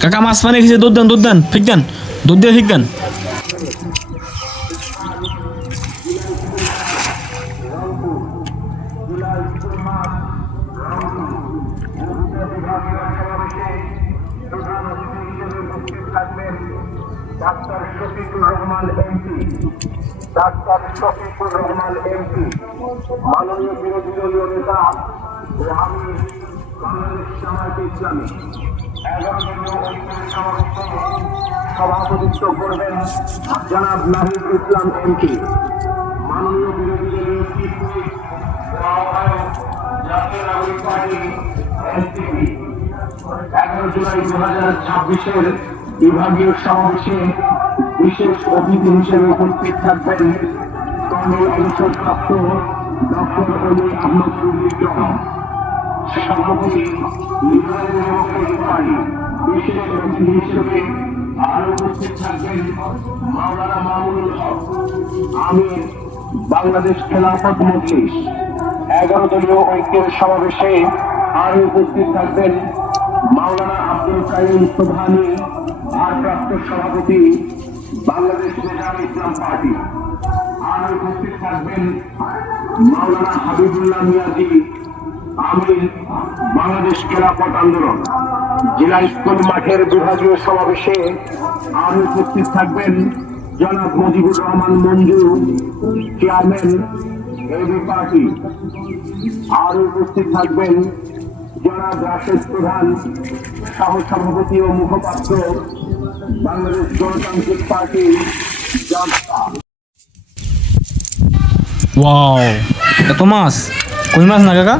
কাকা মাছ পানি খেয়েছে, দুধ দেন ফিক দেন, দুধ দিয়ে ফিক দেন। ডাক্তার শফিকুর রহমান এমপি, মাননীয় বিরোধী দলীয় নেতা ও আমি বাংলাদেশ জামায়াতে ইসলামী 11 দলীয় ঐক্যের সমাবেশে সভাপতিত্ব করবেন জনাব নাহিদ ইসলাম এমপি। মাননীয় বিরোধী দলীয় চিফ হুইপ ও আহ্বায়ক জাতীয় নাগরিক পার্টি এনসিপি 11 জুলাই 2026 বিভাগীয় সমাবেশে বিশেষ অতিথি হিসেবে উপস্থিত থাকবেন কর্নেল অবসরপ্রাপ্ত ডক্টর অলি আহমদ রুদ্র, সভাপতি লিবারেল ডেমোক্রেটিক পার্টি। বিশেষ অতিথি হিসেবে আরো উপস্থিত থাকবেন মাওলানা মামুনুল হক, আমির বাংলাদেশ খেলাফত মজলিস। 11 দলীয় ঐক্যের সমাবেশে আরো উপস্থিত থাকবেন মাওলানা আব্দুল কাইম সুবহানী, ভারপ্রাপ্ত সভাপতি বাংলাদেশ নেজাম ইসলাম পার্টি। আরো উপস্থিত থাকবেন মাওলানা হাবিবুল্লাহ মিয়াজি, আমির বাংলাদেশ খেলাফত আন্দোলন। জেলা স্কুল মাঠের বিভাগীয় সমাবেশে আরো উপস্থিত থাকবেন জনাব মুজিবুর রহমান মঞ্জু, চেয়ারম্যান এবি পার্টি। আরো উপস্থিত থাকবেন জনাব রাশেদ প্রধান, সহসভাপতি ও মুখপাত্র বাংলাদেশ গণতান্ত্রিক পার্টি জামাতা। ওয়াও, এত মাছ, কই মাছ না কাকা?